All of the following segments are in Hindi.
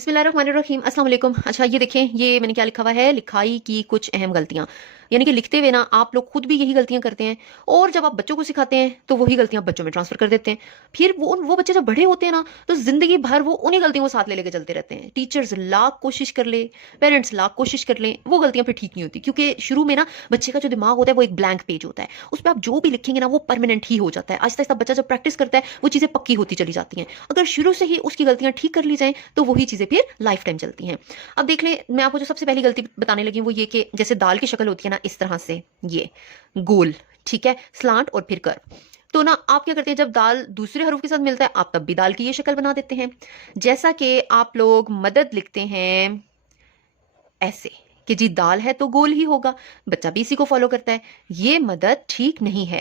बिस्मिल्लाहिर्रहमानिर्रहीम, अस्सलाम वालेकुम। अच्छा ये देखें, ये मैंने क्या लिखा हुआ है, लिखाई की कुछ अहम गलतियां। यानी कि लिखते हुए ना आप लोग खुद भी यही गलतियां करते हैं, और जब आप बच्चों को सिखाते हैं तो वही गलतियां बच्चों में ट्रांसफर कर देते हैं। फिर वो बच्चे जब बड़े होते हैं ना, तो जिंदगी भर वो उन्हीं गलतियों को साथ ले लेके चलते रहते हैं। टीचर्स लाख कोशिश कर ले, पेरेंट्स लाख कोशिश कर लें, वो गलतियां फिर ठीक नहीं होती, क्योंकि शुरू में ना बच्चे का जो दिमाग होता है वो एक ब्लैंक पेज होता है। उस पर आप जो भी लिखेंगे ना वो परमानेंट ही हो जाता है। आहिस्ता आहिस्ता बच्चा जब प्रैक्टिस करता है वो चीजें पक्की होती चली जाती हैं। अगर शुरू से ही उसकी गलतियां ठीक कर ली जाएं तो वही चीजें फिर लाइफ टाइम चलती हैं। अब देख लें, मैं आपको जो सबसे पहली गलती बताने लगी वो ये कि जैसे दाल की शक्ल होती है ना, इस तरह से ये गोल, ठीक है, स्लांट और फिर कर्व। तो ना आप क्या करते हैं, जब दाल दूसरे हरूफ के साथ मिलता है आप तब भी दाल की ये शक्ल बना देते हैं। जैसा कि आप लोग मदद लिखते हैं ऐसे कि जी दाल है तो गोल ही होगा, बच्चा भी इसी को फॉलो करता है। ये मदद ठीक नहीं है।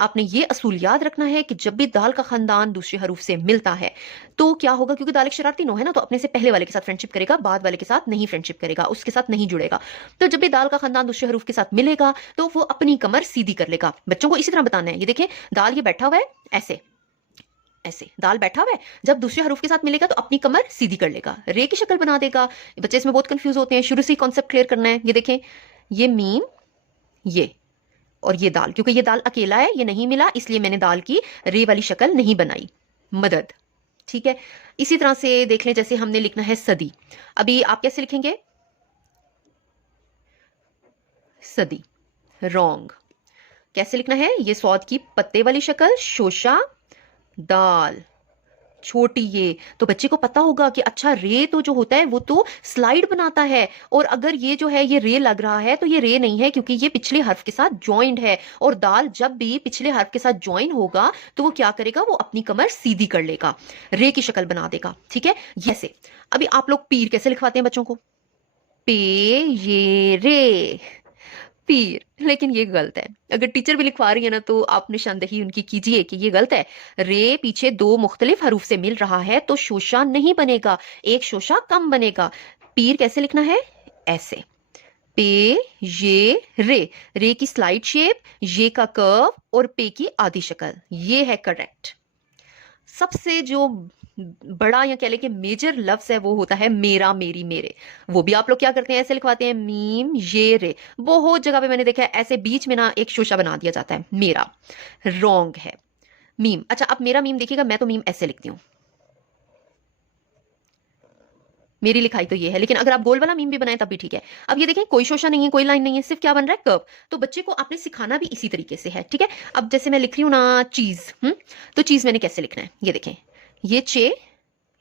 आपने ये असूल याद रखना है कि जब भी दाल का खानदान दूसरे हरूफ से मिलता है तो क्या होगा, क्योंकि दाल एक शरारती नो है ना, तो अपने से पहले वाले के साथ फ्रेंडशिप करेगा, बाद वाले के साथ नहीं फ्रेंडशिप करेगा, उसके साथ नहीं जुड़ेगा। तो जब भी दाल का खानदान दूसरे हरूफ के साथ मिलेगा तो वो अपनी कमर सीधी कर लेगा। बच्चों को इसी तरह बताना है। ये देखें, दाल ये बैठा हुआ है ऐसे, ऐसे दाल बैठा हुआ है, जब दूसरे हरूफ के साथ मिलेगा तो अपनी कमर सीधी कर लेगा, रे की शक्ल बना देगा। बच्चे इसमें बहुत कंफ्यूज होते हैं, शुरू से ही कॉन्सेप्ट क्लियर करना है। ये देखें, ये मीम, ये और ये दाल, क्योंकि ये दाल अकेला है, ये नहीं मिला, इसलिए मैंने दाल की रे वाली शक्ल नहीं बनाई, मदद। ठीक है, इसी तरह से देख लें, जैसे हमने लिखना है सदी। अभी आप कैसे लिखेंगे, सदी, रॉन्ग। कैसे लिखना है, ये सौद की पत्ते वाली शक्ल, शोशा, दाल, छोटी ये। तो बच्चे को पता होगा कि अच्छा रे तो जो होता है वो तो स्लाइड बनाता है, और अगर ये जो है ये रे लग रहा है तो ये रे नहीं है, क्योंकि ये पिछले हर्फ के साथ ज्वाइंट है, और दाल जब भी पिछले हर्फ के साथ ज्वाइन होगा तो वो क्या करेगा, वो अपनी कमर सीधी कर लेगा, रे की शक्ल बना देगा। ठीक है, जैसे अभी आप लोग पीर कैसे लिखवाते हैं बच्चों को, पे ये रे, पीर। लेकिन ये गलत है। अगर टीचर भी लिखवा रही है ना तो आप निशानदेही उनकी कीजिए कि ये गलत है। रे पीछे दो मुख्तलिफ हरूफ से मिल रहा है तो शोशा नहीं बनेगा, एक शोशा कम बनेगा। पीर कैसे लिखना है, ऐसे, पे ये रे की स्लाइड शेप, ये का कर्व और पे की आधी शक्ल, ये है करेक्ट। सबसे जो बड़ा या कह ले कि मेजर लफ्ज है वो होता है मेरा, मेरी, मेरे। वो भी आप लोग क्या करते हैं, ऐसे लिखवाते हैं, मीम ये रे। बहुत जगह पे मैंने देखा है ऐसे बीच में ना एक शोशा बना दिया जाता है, मेरा। रॉन्ग है मीम। अच्छा अब मेरा मीम देखिएगा, मैं तो मीम ऐसे लिखती हूँ, मेरी लिखाई तो ये है, लेकिन अगर आप गोल वाला मीम भी बनाएं तब भी ठीक है। अब ये देखें, कोई शोशा नहीं है, कोई लाइन नहीं है, सिर्फ क्या बन रहा है, कर्व। तो बच्चे को आपने सिखाना भी इसी तरीके से है। ठीक है, अब जैसे मैं लिख रही हूँ ना चीज, तो चीज मैंने कैसे लिखना है, ये देखें, ये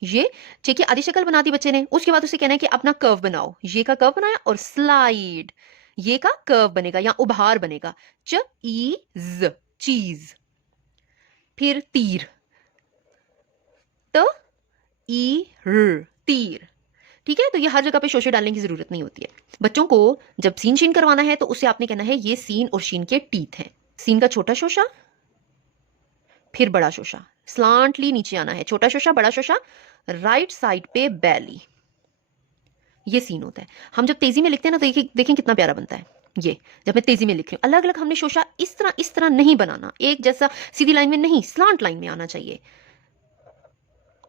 ये चे की आधी शक्ल बना दी बच्चे ने, उसके बाद उसे कहना है कि अपना कर्व बनाओ। ये का कर्व बनाया और स्लाइड, ये का कर्व बनेगा या उभार बनेगा, च ई ज, चीज। फिर तीर, त ई र, तीर। ठीक है, तो ये हर जगह पे शोशे डालने की जरूरत नहीं होती है। बच्चों को जब सीन शीन करवाना है तो उसे आपने कहना है ये सीन और शीन के टीथ हैं। सीन का छोटा शोशा, फिर बड़ा शोशा, स्लांटली नीचे आना है, छोटा शोशा बड़ा शोशा, राइट साइड पे बैली, ये सीन होता है। हम जब तेजी में लिखते हैं ना तो देखें कितना प्यारा बनता है। ये जब मैं तेजी में लिख रही हूँ, अलग अलग हमने शोशा इस तरह नहीं बनाना, एक जैसा सीधी लाइन में नहीं, स्लांट लाइन में आना चाहिए।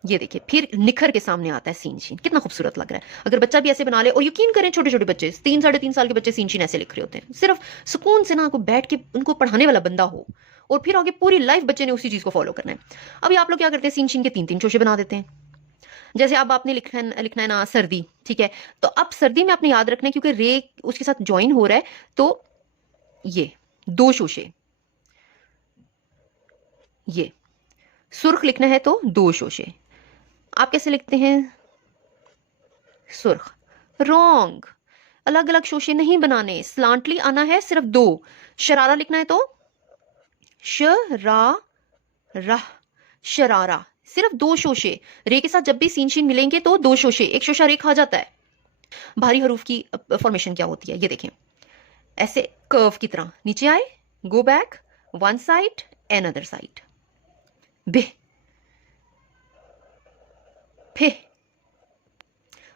ये देखिए, फिर निखर के सामने आता है सीन शीन, कितना खूबसूरत लग रहा है। अगर बच्चा भी ऐसे बना ले, और यकीन करें छोटे छोटे बच्चे 3 साढ़े 3 साल के बच्चे सीन शीन ऐसे लिख रहे होते हैं, सिर्फ सुकून से ना को बैठ के उनको पढ़ाने वाला बंदा हो, और फिर आगे पूरी लाइफ बच्चे ने उसी चीज को फॉलो करना है। अभी आप लोग क्या करते हैं, सीन शीन के 3 3 शोशे बना देते हैं। जैसे अब आपने लिखना है ना सर्दी, ठीक है, तो अब सर्दी में आपने याद रखना है क्योंकि रे उसके साथ ज्वाइन हो रहा है, तो ये 2 शोशे, ये सुर्ख लिखना है तो 2 शोशे। आप कैसे लिखते हैं, सुर्ख, रॉन्ग। अलग अलग शोशे नहीं बनाने, स्लांटली आना है, सिर्फ 2। शरारा लिखना है तो शरारा, शरारा, सिर्फ 2 शोशे। रे के साथ जब भी सीन शीन मिलेंगे तो 2 शोशे, एक शोशा रे खा जाता है। भारी हरूफ की फॉर्मेशन क्या होती है, ये देखें, ऐसे कर्व की तरह नीचे आए, go back, one side another side, बे, फे,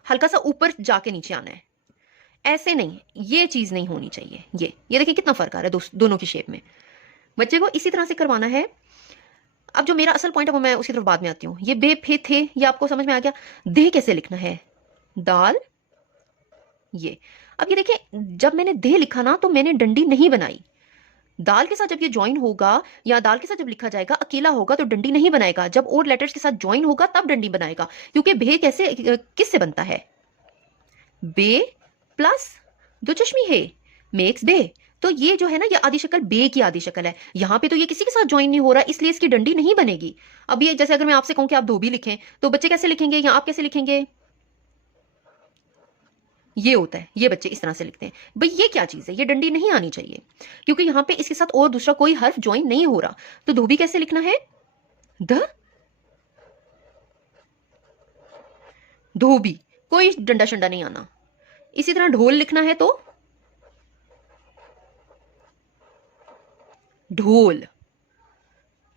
हल्का सा ऊपर जाके नीचे आना है, ऐसे नहीं, ये चीज नहीं होनी चाहिए। ये देखिए कितना फर्क आ रहा है दोनों की शेप में। बच्चे को इसी तरह से करवाना है। अब जो मेरा असल पॉइंट है वो मैं उसी तरफ बाद में आती हूँ। ये बे फे थे, ये आपको समझ में आ गया। दे कैसे लिखना है, दाल, ये। अब ये देखिए, जब मैंने दे लिखा ना तो मैंने डंडी नहीं बनाई। दाल के साथ जब ये ज्वाइन होगा या दाल के साथ जब लिखा जाएगा अकेला होगा तो डंडी नहीं बनाएगा, जब और लेटर्स के साथ ज्वाइन होगा तब डंडी बनाएगा। क्योंकि बे कैसे किस से बनता है? बे प्लस दो चश्मी है मेक्स बे। तो ये जो है ना, ये आदि शक्ल बे की आदि शक्ल है। यहां पे तो ये किसी के साथ ज्वाइन नहीं हो रहा, इसलिए इसकी डंडी नहीं बनेगी। अब ये जैसे अगर मैं आपसे कहूं कि आप धोबी लिखें तो बच्चे कैसे लिखेंगे या आप कैसे लिखेंगे? ये होता है, ये बच्चे इस तरह से लिखते हैं। भाई ये क्या चीज है, ये डंडी नहीं आनी चाहिए, क्योंकि यहां पे इसके साथ और दूसरा कोई हर्फ ज्वाइन नहीं हो रहा। तो धोबी कैसे लिखना है? ध, धोबी, कोई डंडा शंडा नहीं आना। इसी तरह ढोल लिखना है तो ढोल,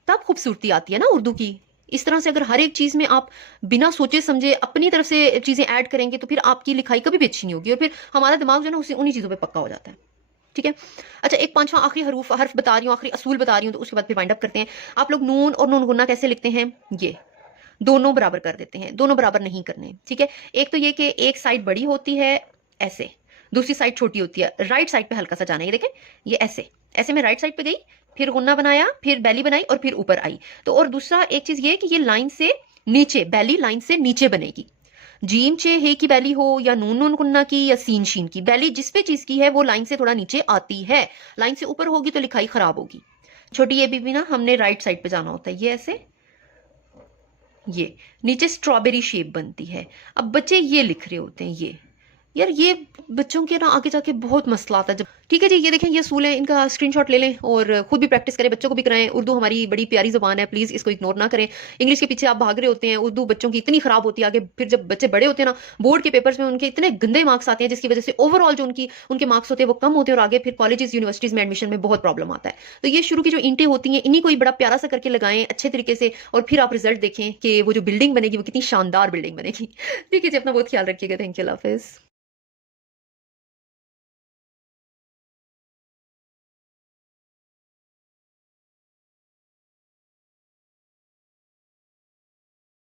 तब खूबसूरती आती है ना उर्दू की। इस तरह से अगर हर एक चीज में आप बिना सोचे समझे अपनी तरफ से चीजें ऐड करेंगे तो फिर आपकी लिखाई कभी भी अच्छी नहीं होगी, और फिर हमारा दिमाग जो है ना उसी उन्हीं चीजों पे पक्का हो जाता है। ठीक है। अच्छा, एक पांचवा आखिरी हर्फ बता रही हूँ, आखिरी असूल बता रही हूँ, तो उसके बाद फिर वाइंड अप करते हैं। आप लोग नून और नून गुन्ना कैसे लिखते हैं? ये दोनों बराबर कर देते हैं, दोनों बराबर नहीं करने। ठीक है। एक तो ये कि एक साइड बड़ी होती है ऐसे, दूसरी साइड छोटी होती है। राइट साइड पे हल्का सा जाना है, ये देखें, ये ऐसे ऐसे मैं राइट साइड पे गई, फिर गुन्ना बनाया, फिर बैली बनाई और फिर ऊपर आई। तो और दूसरा एक चीज ये कि ये लाइन से नीचे, बैली लाइन से नीचे बनेगी। जीम चे हे की बैली हो या नून नून गुन्ना की या सीन शीन की, बैली जिस पे चीज की है वो लाइन से थोड़ा नीचे आती है। लाइन से ऊपर होगी तो लिखाई खराब होगी। छोटी ये भी ना हमने राइट साइड पे जाना होता है, ये ऐसे, ये नीचे स्ट्रॉबेरी शेप बनती है। अब बच्चे ये लिख रहे होते हैं, ये यार ये बच्चों के ना आगे जाके बहुत मसला आता है जब। ठीक है जी, ये देखें, ये असूल है, इनका स्क्रीनशॉट ले लें और खुद भी प्रैक्टिस करें, बच्चों को भी कराएं। उर्दू हमारी बड़ी प्यारी जुबान है, प्लीज इसको इग्नोर ना करें। इंग्लिश के पीछे आप भाग रहे होते हैं, उर्दू बच्चों की इतनी खराब होती है आगे, फिर जब बच्चे बड़े होते हैं ना बोर्ड के पेपर्स में उनके इतने गंदे मार्क्स आते हैं जिसकी वजह से ओवरऑल जो उनके मार्क्स होते हैं वो कम होते हैं, और आगे फिर कॉलेजेस यूनिवर्सिटीज में एडमिशन में बहुत प्रॉब्लम आता है। तो ये शुरू की जो इंटें होती हैं इन्हीं को ही बड़ा प्यारा सा करके लगाएं अच्छे तरीके से, और फिर आप रिजल्ट देखें कि वो जो बिल्डिंग बनेगी वो कितनी शानदार बिल्डिंग बनेगी। ठीक है जी, अपना बहुत ख्याल रखिएगा। Thank you, Allah Hafiz.